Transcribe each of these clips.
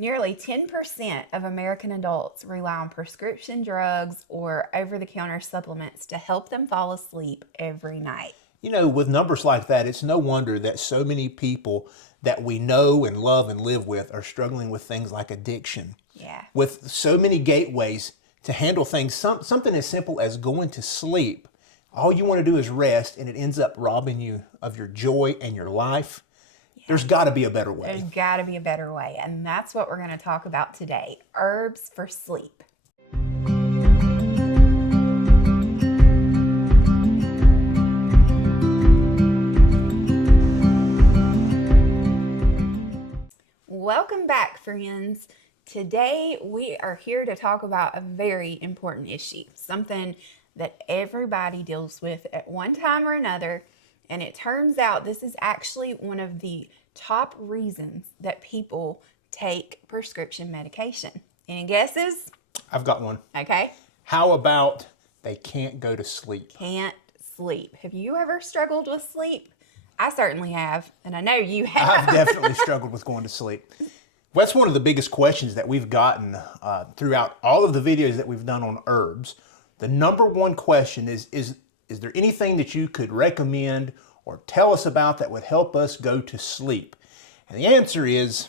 Nearly 10% of American adults rely on prescription drugs or over-the-counter supplements to help them fall asleep every night. You know, with numbers like that, it's no wonder that so many people that we know and love and live with are struggling with things like addiction. Yeah. With so many gateways to handle things, something as simple as going to sleep, all you want to do is rest, and it ends up robbing you of your joy and your life. There's got to be a better There's way. got to be a better way, and that's what we're going to talk about today. Herbs for sleep. Welcome back, friends. Today we are here to talk about a very important issue, something that everybody deals with at one time or another, and it turns out this is actually one of the top reasons that people take prescription medication. Any guesses? I've got one. Okay. How about they can't go to sleep? Can't sleep. Have you ever struggled with sleep? I certainly have, and I know you have. I've definitely struggled with going to sleep. Well, that's one of the biggest questions that we've gotten throughout all of the videos that we've done on herbs. The number one question is there anything that you could recommend or tell us about that would help us go to sleep? And the answer is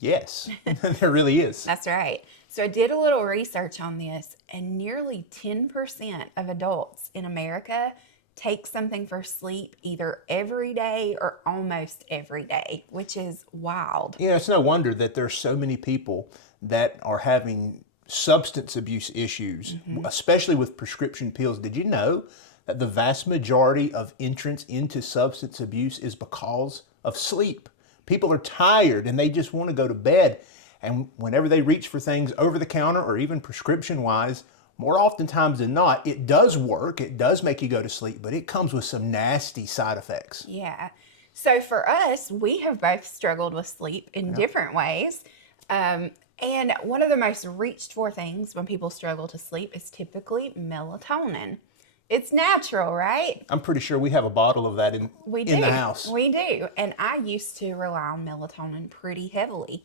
yes, there really is. That's right. So I did a little research on this, and nearly 10% of adults in America take something for sleep either every day or almost every day, which is wild. Yeah, it's no wonder that there's so many people that are having substance abuse issues, especially with prescription pills. Did you know that the vast majority of entrance into substance abuse is because of sleep? People are tired and they just want to go to bed. And whenever they reach for things over the counter or even prescription wise, more oftentimes than not, it does work. It does make you go to sleep, but it comes with some nasty side effects. Yeah. So for us, we have both struggled with sleep in different ways. And one of the most reached for things when people struggle to sleep is typically melatonin. It's natural, right? I'm pretty sure we have a bottle of that in the house. We do. And I used to rely on melatonin pretty heavily.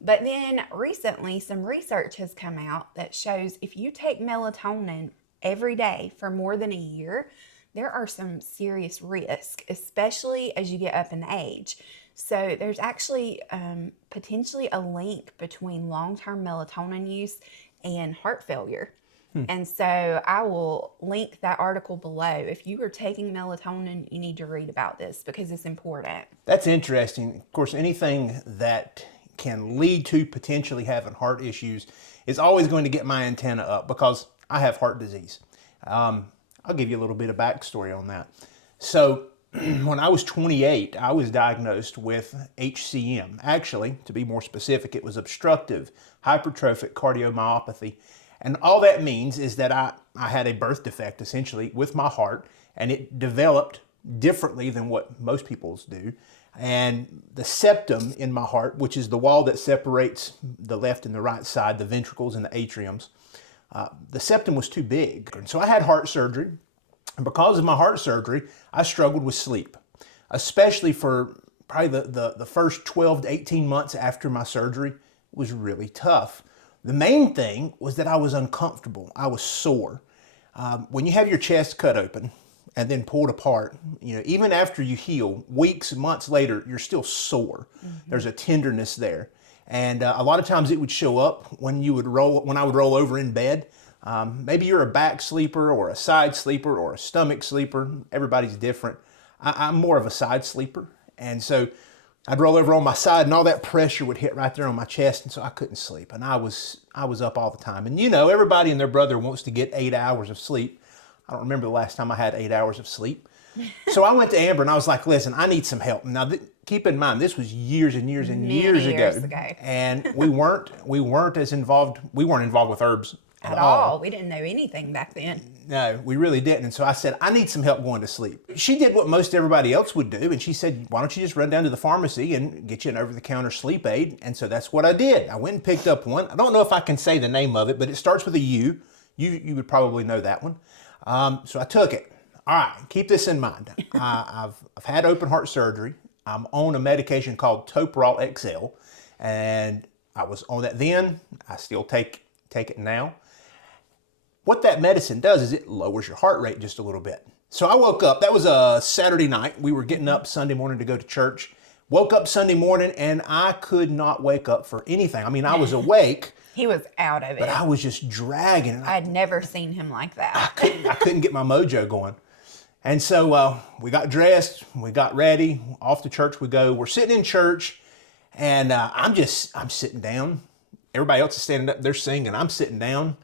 But then recently, some research has come out that shows if you take melatonin every day for more than a year, there are some serious risks, especially as you get up in age. So there's actually potentially a link between long-term melatonin use and heart failure. And so I will link that article below. If you are taking melatonin, you need to read about this because it's important. That's interesting. Of course, anything that can lead to potentially having heart issues is always going to get my antenna up because I have heart disease. I'll give you a little bit of backstory on that. So when I was 28, I was diagnosed with HCM. Actually, to be more specific, it was obstructive hypertrophic cardiomyopathy. And all that means is that I had a birth defect essentially with my heart, and it developed differently than what most people's do. And the septum in my heart, which is the wall that separates the left and the right side, the ventricles and the atriums, the septum was too big. And so I had heart surgery. And because of my heart surgery, I struggled with sleep, especially for probably the first 12 to 18 months after my surgery. It was really tough. The main thing was that I was uncomfortable. I was sore. When you have your chest cut open and then pulled apart, you know, even after you heal, weeks and months later, you're still sore. There's a tenderness there. And a lot of times it would show up when I would roll over in bed. Maybe you're a back sleeper or a side sleeper or a stomach sleeper. Everybody's different. I'm more of a side sleeper. And so I'd roll over on my side and all that pressure would hit right there on my chest. And so I couldn't sleep. And I was up all the time. And you know, everybody and their brother wants to get 8 hours of sleep. I don't remember the last time I had 8 hours of sleep. So I went to Amber and I was like, listen, I need some help. Now, keep in mind, this was years and years and years ago. And we weren't involved with herbs at all. We didn't know anything back then. No, we really didn't. And so I said, I need some help going to sleep. She did what most everybody else would do. And she said, why don't you just run down to the pharmacy and get you an over-the-counter sleep aid? And so that's what I did. I went and picked up one. I don't know if I can say the name of it, but it starts with a U. You would probably know that one. So I took it. All right, keep this in mind. I've had open heart surgery. I'm on a medication called Toprol XL. And I was on that then. I still take it now. What that medicine does is it lowers your heart rate just a little bit. So I woke up, that was a Saturday night. We were getting up Sunday morning to go to church. Woke up Sunday morning and I could not wake up for anything. I mean, I was awake. He was out of it. But I was just dragging. And I'd never seen him like that. I couldn't get my mojo going. And so we got dressed, we got ready, off to church we go. We're sitting in church and I'm sitting down. Everybody else is standing up, they're singing. I'm sitting down.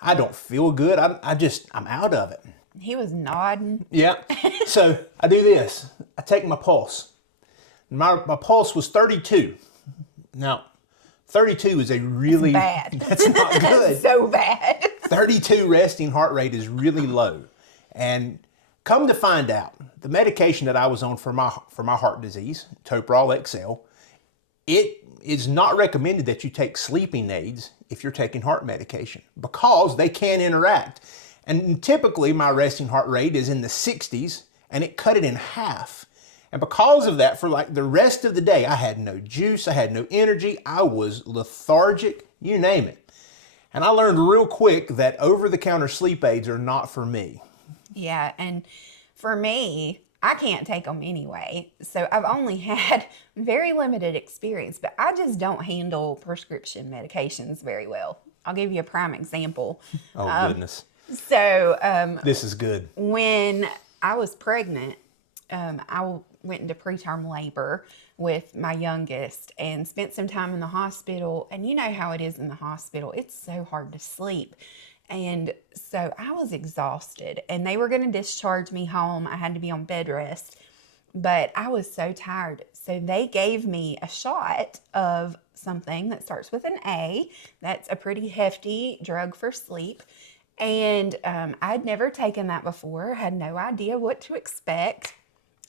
I don't feel good. I'm out of it. He was nodding. Yeah. So I do this. I take my pulse. My pulse was 32. Now, 32 is a really bad. That's not good. So bad. 32 resting heart rate is really low. And come to find out, the medication that I was on for my heart disease, Toprol XL, it is not recommended that you take sleeping aids if you're taking heart medication because they can interact. And typically my resting heart rate is in the 60s and it cut it in half. And because of that, for like the rest of the day, I had no juice, I had no energy, I was lethargic, you name it. And I learned real quick that over-the-counter sleep aids are not for me. Yeah, and for me, I can't take them anyway. So I've only had very limited experience, but I just don't handle prescription medications very well. I'll give you a prime example. Oh, goodness. So this is good. When I was pregnant, I went into preterm labor with my youngest and spent some time in the hospital. And you know how it is in the hospital. It's so hard to sleep. And so I was exhausted and they were going to discharge me home. I had to be on bed rest, but I was so tired. So they gave me a shot of something that starts with an A. That's a pretty hefty drug for sleep. And I'd never taken that before, had no idea what to expect.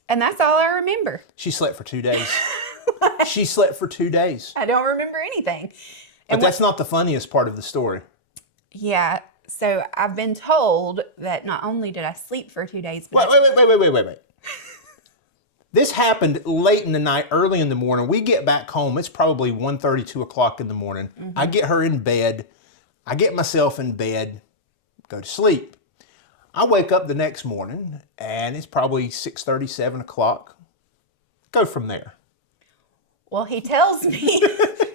And that's all I remember. She slept for 2 days. She slept for 2 days. I don't remember anything. But that's not the funniest part of the story. Yeah. So I've been told that not only did I sleep for 2 days, but Wait. This happened late in the night, early in the morning. We get back home. It's probably 1:30, 2 o'clock in the morning. I get her in bed. I get myself in bed, go to sleep. I wake up the next morning and it's probably 6:30, 7 o'clock. Go from there. Well, he tells me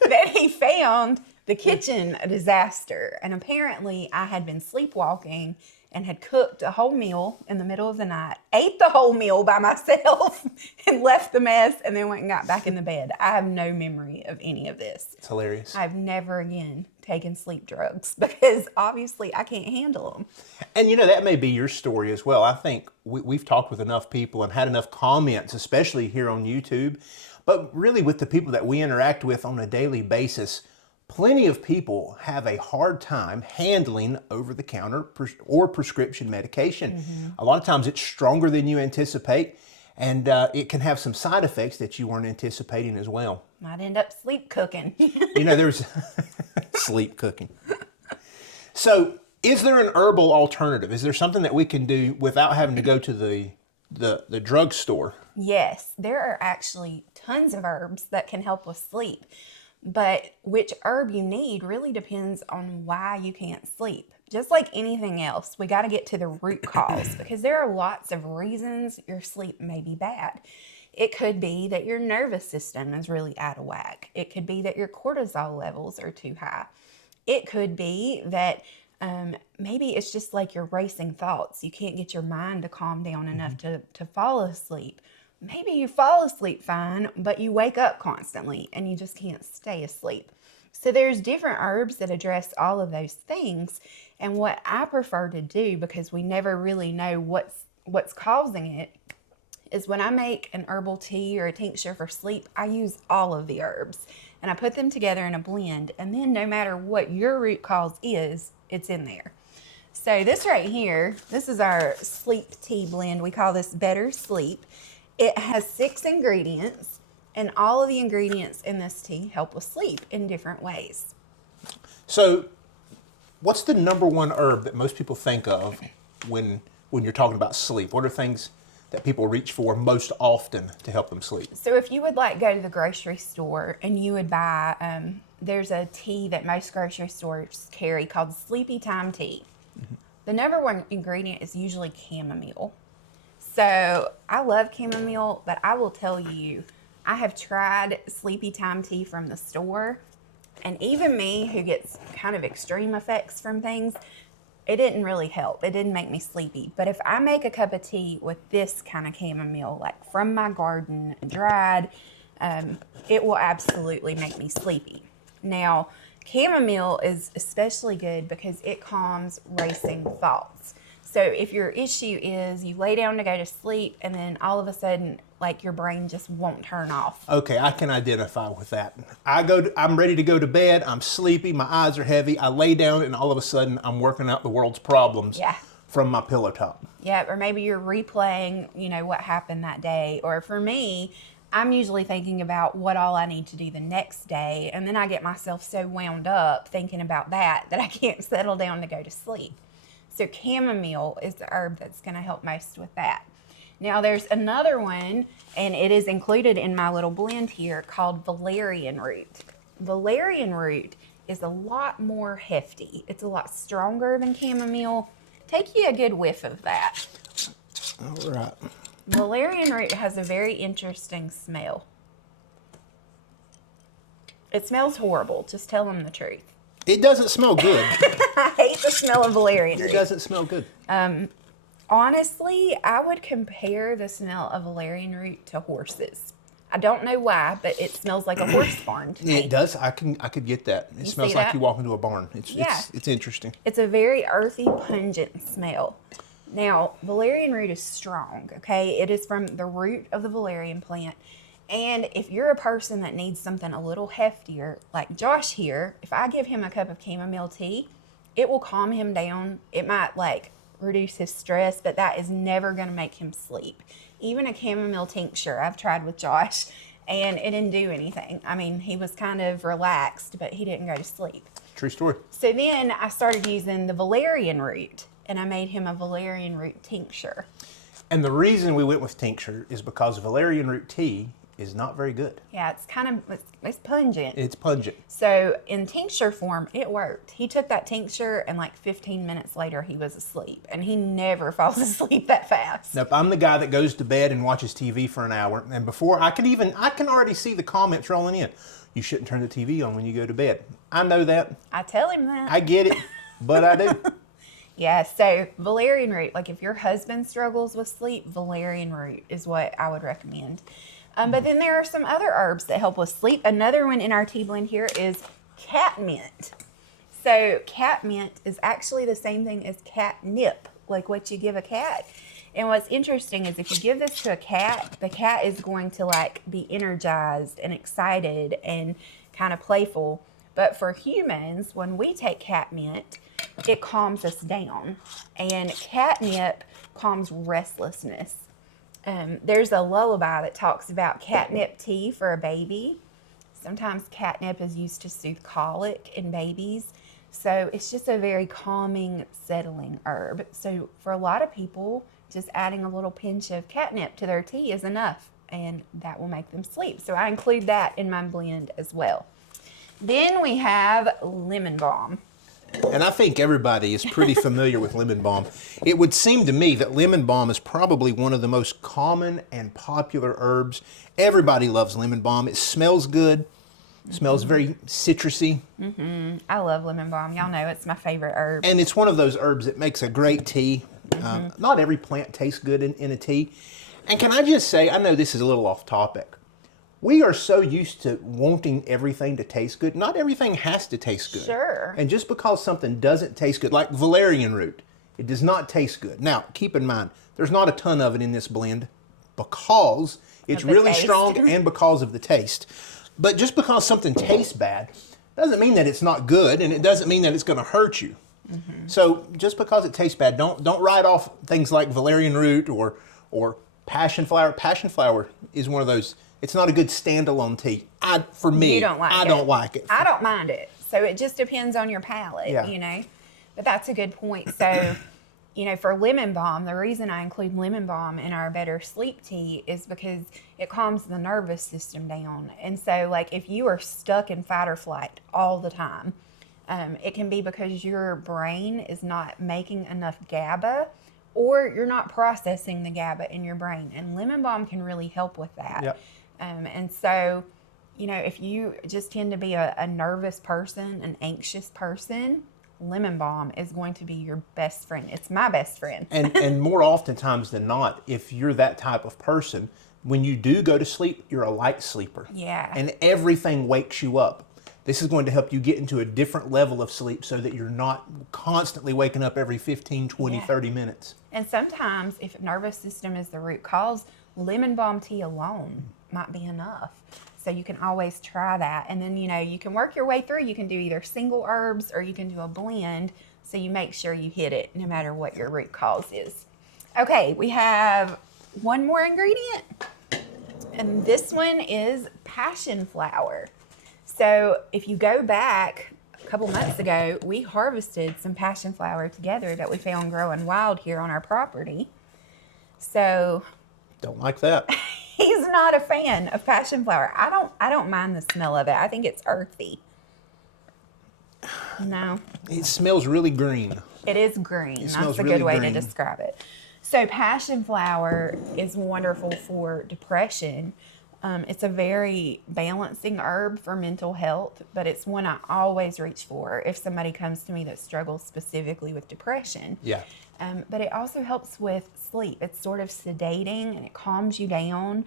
that he found the kitchen a disaster. And apparently I had been sleepwalking and had cooked a whole meal in the middle of the night, ate the whole meal by myself and left the mess and then went and got back in the bed. I have no memory of any of this. It's hilarious. I've never again taken sleep drugs because obviously I can't handle them. And you know, that may be your story as well. I think we've talked with enough people and had enough comments, especially here on YouTube, but really with the people that we interact with on a daily basis. Plenty of people have a hard time handling over-the-counter or prescription medication. A lot of times it's stronger than you anticipate, and it can have some side effects that you weren't anticipating as well. Might end up sleep cooking. You know, there's sleep cooking. So is there an herbal alternative? Is there something that we can do without having to go to the drugstore? Yes, there are actually tons of herbs that can help with sleep. But which herb you need really depends on why you can't sleep. Just like anything else, we got to get to the root cause because there are lots of reasons your sleep may be bad. It could be that your nervous system is really out of whack. It could be that your cortisol levels are too high. It could be that maybe it's just like your racing thoughts. You can't get your mind to calm down enough to fall asleep. Maybe you fall asleep fine, but you wake up constantly and you just can't stay asleep. So there's different herbs that address all of those things. And what I prefer to do, because we never really know what's causing it, is when I make an herbal tea or a tincture for sleep, I use all of the herbs and I put them together in a blend. And then no matter what your root cause is, it's in there. So this right here, this is our sleep tea blend. We call this Better Sleep. It has 6 ingredients, and all of the ingredients in this tea help with sleep in different ways. So what's the number one herb that most people think of when you're talking about sleep? What are things that people reach for most often to help them sleep? So if you would like go to the grocery store and you would buy there's a tea that most grocery stores carry called Sleepy Time tea. The number one ingredient is usually chamomile. So I love chamomile, but I will tell you, I have tried Sleepy Time tea from the store, and even me who gets kind of extreme effects from things, it didn't really help. It didn't make me sleepy. But if I make a cup of tea with this kind of chamomile, like from my garden, dried, it will absolutely make me sleepy. Now, chamomile is especially good because it calms racing thoughts. So if your issue is you lay down to go to sleep and then all of a sudden, like your brain just won't turn off. Okay, I can identify with that. I'm ready to go to bed. I'm sleepy. My eyes are heavy. I lay down, and all of a sudden, I'm working out the world's problems from my pillow top. Yeah, or maybe you're replaying, what happened that day. Or for me, I'm usually thinking about what all I need to do the next day, and then I get myself so wound up thinking about that I can't settle down to go to sleep. So chamomile is the herb that's going to help most with that. Now there's another one, and it is included in my little blend here, called valerian root. Valerian root is a lot more hefty. It's a lot stronger than chamomile. Take you a good whiff of that. All right. Valerian root has a very interesting smell. It smells horrible. Just tell them the truth. It doesn't smell good. I hate the smell of valerian root. It doesn't smell good. Honestly, I would compare the smell of valerian root to horses. I don't know why, but it smells like a horse barn to me. It does. I could get that. It smells like you walk into a barn. It's interesting. It's a very earthy, pungent smell. Now, valerian root is strong, okay? It is from the root of the valerian plant. And if you're a person that needs something a little heftier, like Josh here, if I give him a cup of chamomile tea, it will calm him down. It might reduce his stress, but that is never going to make him sleep. Even a chamomile tincture I've tried with Josh, and it didn't do anything. I mean, he was kind of relaxed, but he didn't go to sleep. True story. So then I started using the valerian root, and I made him a valerian root tincture. And the reason we went with tincture is because valerian root tea is not very good. Yeah, it's pungent. It's pungent. So in tincture form, it worked. He took that tincture and 15 minutes later he was asleep. And he never falls asleep that fast. Nope, I'm the guy that goes to bed and watches TV for an hour. And before I can already see the comments rolling in. You shouldn't turn the TV on when you go to bed. I know that. I tell him that. I get it, but I do. Yeah, so valerian root, if your husband struggles with sleep, valerian root is what I would recommend. But then there are some other herbs that help with sleep. Another one in our tea blend here is catmint. So catmint is actually the same thing as catnip, like what you give a cat. And what's interesting is if you give this to a cat, the cat is going to be energized and excited and kind of playful. But for humans, when we take catmint, it calms us down. And catnip calms restlessness. There's a lullaby that talks about catnip tea for a baby. Sometimes catnip is used to soothe colic in babies. So it's just a very calming, settling herb. So for a lot of people, just adding a little pinch of catnip to their tea is enough, and that will make them sleep. So I include that in my blend as well. Then we have lemon balm. And I think everybody is pretty familiar with lemon balm. It would seem to me that lemon balm is probably one of the most common and popular herbs. Everybody loves lemon balm. It smells good. It smells very citrusy. Mm-hmm. I love lemon balm. Y'all know it's my favorite herb. And it's one of those herbs that makes a great tea. Not every plant tastes good in a tea. And can I just say, I know this is a little off topic. We are so used to wanting everything to taste good. Not everything has to taste good. Sure. And just because something doesn't taste good, like valerian root, it does not taste good. Now, keep in mind, there's not a ton of it in this blend because it's really strong and because of the taste. But just because something tastes bad doesn't mean that it's not good, and it doesn't mean that it's going to hurt you. Mm-hmm. So just because it tastes bad, don't write off things like valerian root or passionflower. Passionflower is one of those. It's not a good standalone tea. For me, you don't like I don't like it. I don't mind it. So it just depends on your palate, But that's a good point. So for lemon balm, the reason I include lemon balm in our better sleep tea is because it calms the nervous system down. And so, like, if you are stuck in fight or flight all the time, it can be because your brain is not making enough GABA, or you're not processing the GABA in your brain. And lemon balm can really help with that. Yep. And so, if you just tend to be a nervous person, an anxious person, lemon balm is going to be your best friend. It's my best friend. And more oftentimes than not, if you're that type of person, when you do go to sleep, you're a light sleeper. Yeah. And everything wakes you up. This is going to help you get into a different level of sleep so that you're not constantly waking up every 15, 20, 30 minutes. And sometimes if nervous system is the root cause, lemon balm tea alone might be enough. So you can always try that. And then, you can work your way through. You can do either single herbs or you can do a blend. So you make sure you hit it no matter what your root cause is. Okay, we have one more ingredient. And this one is Passionflower. So if you go back a couple months ago, we harvested some Passionflower together that we found growing wild here on our property. So Don't like that. he's not a fan of Passionflower. I don't mind the smell of it. I think it's earthy. No. It smells really green. It is green. That's smells a really good way green. to describe it. So Passionflower is wonderful for depression. It's a very balancing herb for mental health, but it's one I always reach for if somebody comes to me that struggles specifically with depression. Yeah. But it also helps with sleep. It's sort of sedating and it calms you down.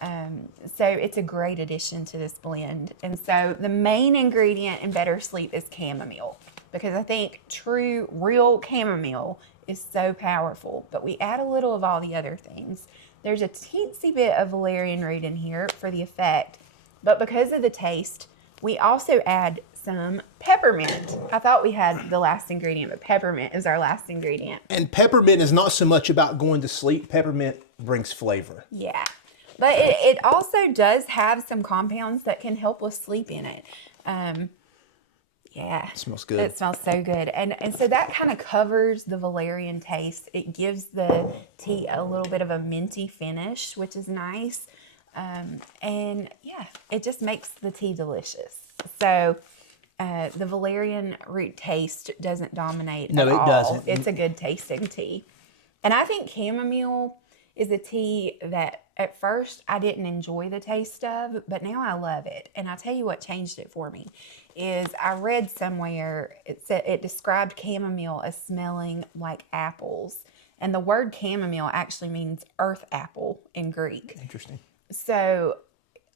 So it's a great addition to this blend. And so the main ingredient in better sleep is chamomile, because I think true, real chamomile is so powerful. But we add a little of all the other things. There's a teensy bit of valerian root in here for the effect, but because of the taste, we also add some peppermint. I thought we had the last ingredient, but peppermint is our last ingredient. And peppermint is not so much about going to sleep. Peppermint brings flavor. Yeah, but it also does have some compounds that can help with sleep in it. Yeah. It smells good. It smells so good. And so that kind of covers the valerian taste. It gives the tea a little bit of a minty finish, which is nice. And yeah, it just makes the tea delicious. So the valerian root taste doesn't dominate at all. No, it doesn't. It's a good tasting tea. And I think chamomile is a tea that at first I didn't enjoy the taste of, but now I love it. And I'll tell you what changed it for me is I read somewhere it described chamomile as smelling like apples. And the word chamomile actually means earth apple in Greek. Interesting. So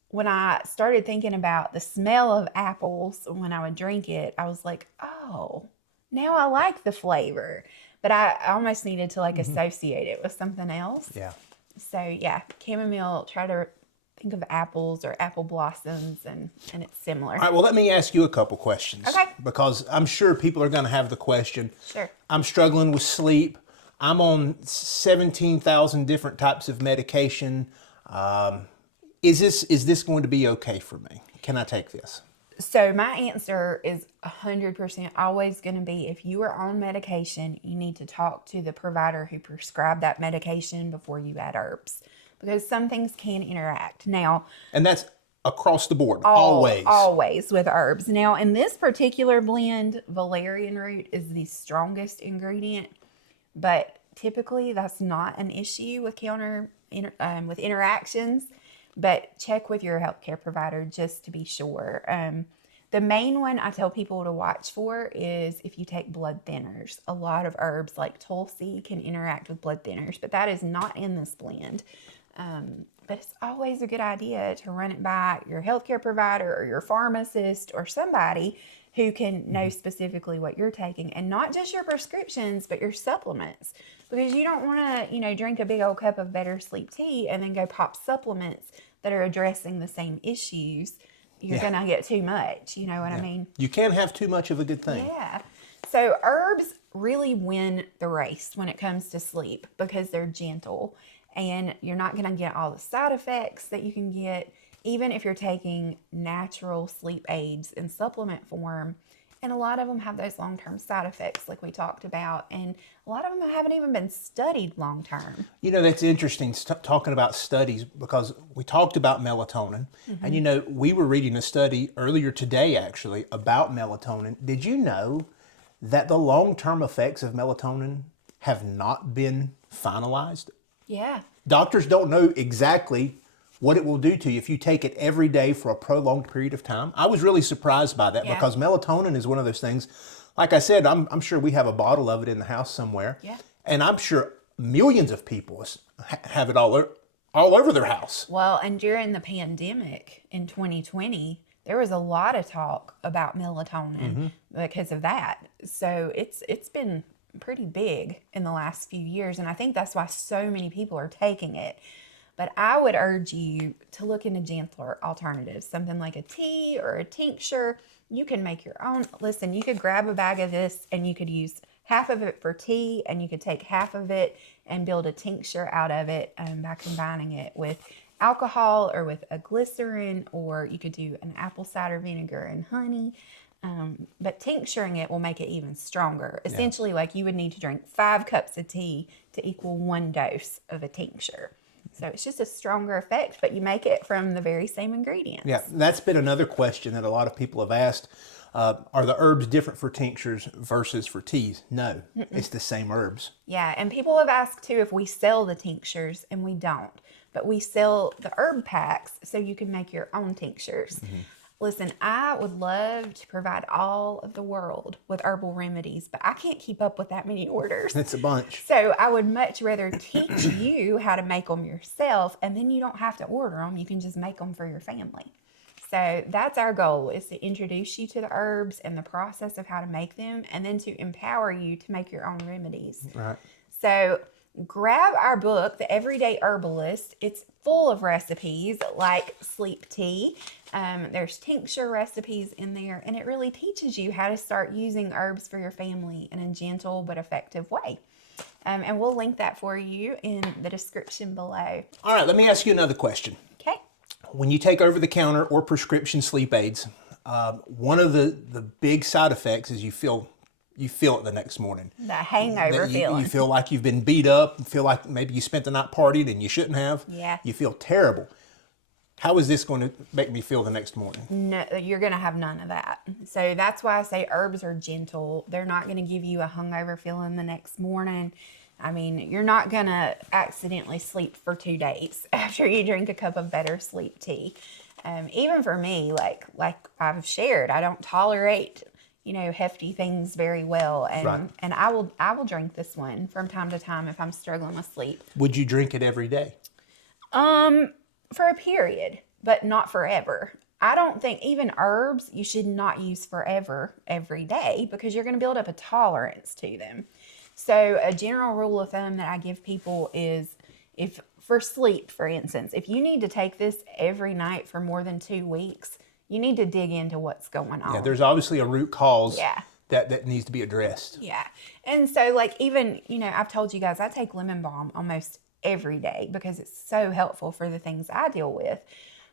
when I started thinking about the smell of apples when I would drink it, I was like, oh, now I like the flavor. But I almost needed to associate it with something else. Yeah. So yeah, chamomile, try to think of apples or apple blossoms, and it's similar. All right, well, let me ask you a couple questions. Okay. Because I'm sure people are going to have the question. Sure. I'm struggling with sleep. I'm on 17,000 different types of medication. Is this going to be okay for me? Can I take this? So my answer is 100% always going to be, if you are on medication, you need to talk to the provider who prescribed that medication before you add herbs, because some things can interact. Now, And that's across the board, always. Always with herbs. Now, in this particular blend, valerian root is the strongest ingredient, but typically that's not an issue with with interactions. But check with your healthcare provider just to be sure. The main one I tell people to watch for is if you take blood thinners. A lot of herbs like tulsi can interact with blood thinners, but that is not in this blend. But it's always a good idea to run it by your healthcare provider or your pharmacist or somebody who can know specifically what you're taking, and not just your prescriptions, but your supplements. Because you don't want to, drink a big old cup of better sleep tea and then go pop supplements that are addressing the same issues. You're going to get too much. You know what I mean? You can't have too much of a good thing. Yeah. So herbs really win the race when it comes to sleep because they're gentle, and you're not going to get all the side effects that you can get even if you're taking natural sleep aids in supplement form. And a lot of them have those long-term side effects like we talked about. And a lot of them haven't even been studied long-term. You know, that's interesting talking about studies, because we talked about melatonin. And, you know, we were reading a study earlier today, actually, about melatonin. Did you know that the long-term effects of melatonin have not been finalized? Yeah. Doctors don't know exactly what it will do to you if you take it every day for a prolonged period of time. I was really surprised by that, Yeah. because melatonin is one of those things. Like I said, I'm sure we have a bottle of it in the house somewhere. Yeah. And I'm sure millions of people have it all over their house. Well, and during the pandemic in 2020, there was a lot of talk about melatonin because of that. So it's been pretty big in the last few years, and I think that's why so many people are taking it. But I would urge you to look into gentler alternatives, something like a tea or a tincture. You can make your own. Listen, you could grab a bag of this and you could use half of it for tea, and you could take half of it and build a tincture out of it by combining it with alcohol or with a glycerin, or you could do an apple cider vinegar and honey. But tincturing it will make it even stronger. Essentially, like you would need to drink 5 cups of tea to equal 1 dose of a tincture. So it's just a stronger effect, but you make it from the very same ingredients. Yeah, that's been another question that a lot of people have asked. Are the herbs different for tinctures versus for teas? No, it's the same herbs. Yeah, and people have asked too if we sell the tinctures, and we don't. But we sell the herb packs so you can make your own tinctures. Listen, I would love to provide all of the world with herbal remedies, but I can't keep up with that many orders. It's a bunch. So I would much rather teach you how to make them yourself, and then you don't have to order them. You can just make them for your family. So that's our goal, is to introduce you to the herbs and the process of how to make them, and then to empower you to make your own remedies. Right. So grab our book, The Everyday Herbalist. It's full of recipes like sleep tea. There's tincture recipes in there, and it really teaches you how to start using herbs for your family in a gentle but effective way. And we'll link that for you in the description below. All right, let me ask you another question. Okay. When you take over-the-counter or prescription sleep aids, one of the big side effects is you feel it the next morning. The hangover feeling. You feel like you've been beat up, and feel like maybe you spent the night partying and you shouldn't have. Yeah. You feel terrible. How is this going to make me feel the next morning? No, you're going to have none of that. So that's why I say herbs are gentle. They're not going to give you a hungover feeling the next morning. I mean, you're not going to accidentally sleep for 2 days after you drink a cup of better sleep tea. Even for me, like I've shared, I don't tolerate, hefty things very well. And Right. and I will drink this one from time to time if I'm struggling with sleep. Would you drink it every day? For a period, but not forever. I don't think even herbs you should not use forever every day, because you're going to build up a tolerance to them. So a general rule of thumb that I give people is, if for sleep, for instance, if you need to take this every night for more than 2 weeks, you need to dig into what's going on. Yeah, there's obviously a root cause Yeah. that needs to be addressed. Yeah. And so even, I've told you guys, I take lemon balm almost every day because it's so helpful for the things I deal with.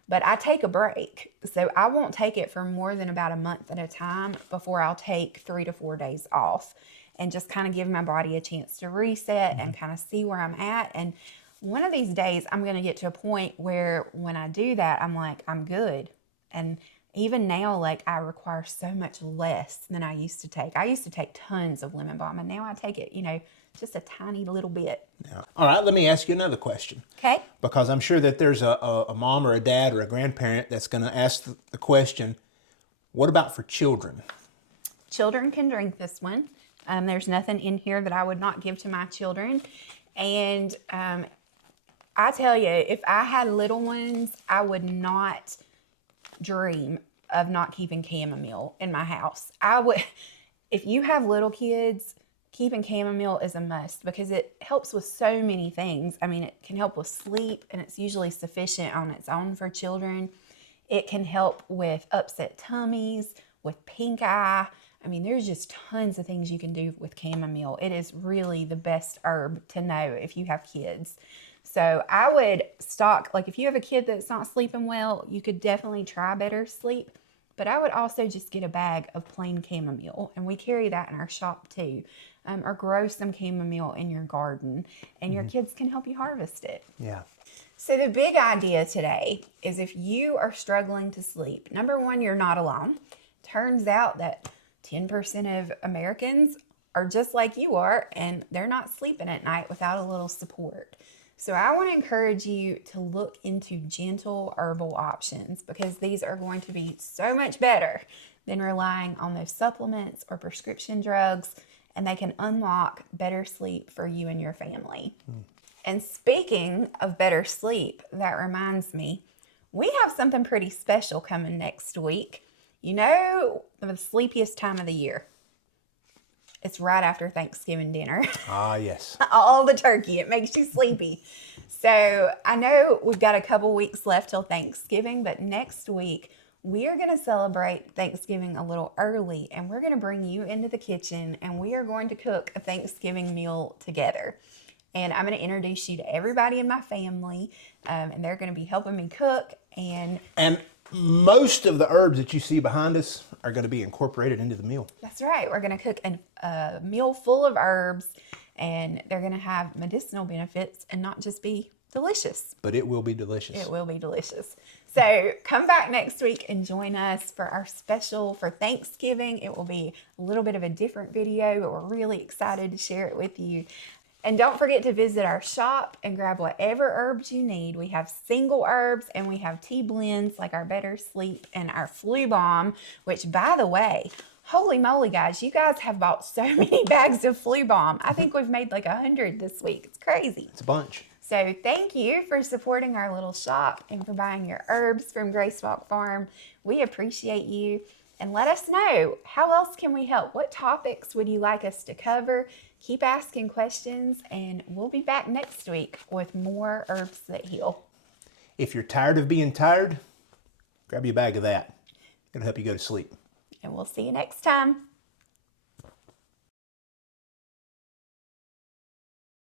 But I take a break. So I won't take it for more than about a month at a time before I'll take 3 to 4 days off, and just kind of give my body a chance to reset and kind of see where I'm at. And one of these days I'm going to get to a point where when I do that, I'm like, I'm good. And even now, like, I require so much less than I used to take. I used to take tons of lemon balm, and now I take it, just a tiny little bit. Yeah. All right, let me ask you another question. Okay. Because I'm sure that there's a mom or a dad or a grandparent that's going to ask the question, what about for children? Children can drink this one. There's nothing in here that I would not give to my children. And I tell you, if I had little ones, I would not dream of not keeping chamomile in my house. If you have little kids, keeping chamomile is a must, because it helps with so many things. I mean, it can help with sleep, and it's usually sufficient on its own for children. It can help with upset tummies, with pink eye. I mean, there's just tons of things you can do with chamomile. It is really the best herb to know if you have kids. So I would stock, like if you have a kid that's not sleeping well, you could definitely try Better Sleep. but I would also just get a bag of plain chamomile, and we carry that in our shop too. Or grow some chamomile in your garden, and your kids can help you harvest it. Yeah. So the big idea today is if you are struggling to sleep, number one, you're not alone. Turns out that 10% of Americans are just like you are, and they're not sleeping at night without a little support. So I want to encourage you to look into gentle herbal options, because these are going to be so much better than relying on those supplements or prescription drugs, and they can unlock better sleep for you and your family. And speaking of better sleep, that reminds me, we have something pretty special coming next week. You know, the sleepiest time of the year. It's right after Thanksgiving dinner. Ah, yes. All the turkey, it makes you sleepy. So I know we've got a couple weeks left till Thanksgiving, but next week we are going to celebrate Thanksgiving a little early, and we're going to bring you into the kitchen, and we are going to cook a Thanksgiving meal together. And I'm going to introduce you to everybody in my family, and they're going to be helping me cook. And most of the herbs that you see behind us are going to be incorporated into the meal. That's right. We're going to cook a meal full of herbs, and they're going to have medicinal benefits and not just be delicious. But it will be delicious. It will be delicious. So come back next week and join us for our special for Thanksgiving. It will be a little bit of a different video, but we're really excited to share it with you. And don't forget to visit our shop and grab whatever herbs you need. We have single herbs, and we have tea blends like our Better Sleep and our Flu Balm, which, by the way, holy moly, guys, you guys have bought so many bags of Flu Balm. I think we've made like 100 this week. It's crazy. It's a bunch. So thank you for supporting our little shop and for buying your herbs from Gracewalk Farm. We appreciate you. And let us know, how else can we help? What topics would you like us to cover? Keep asking questions, and we'll be back next week with more herbs that heal. If you're tired of being tired, grab you a bag of that. It'll help you go to sleep. And we'll see you next time.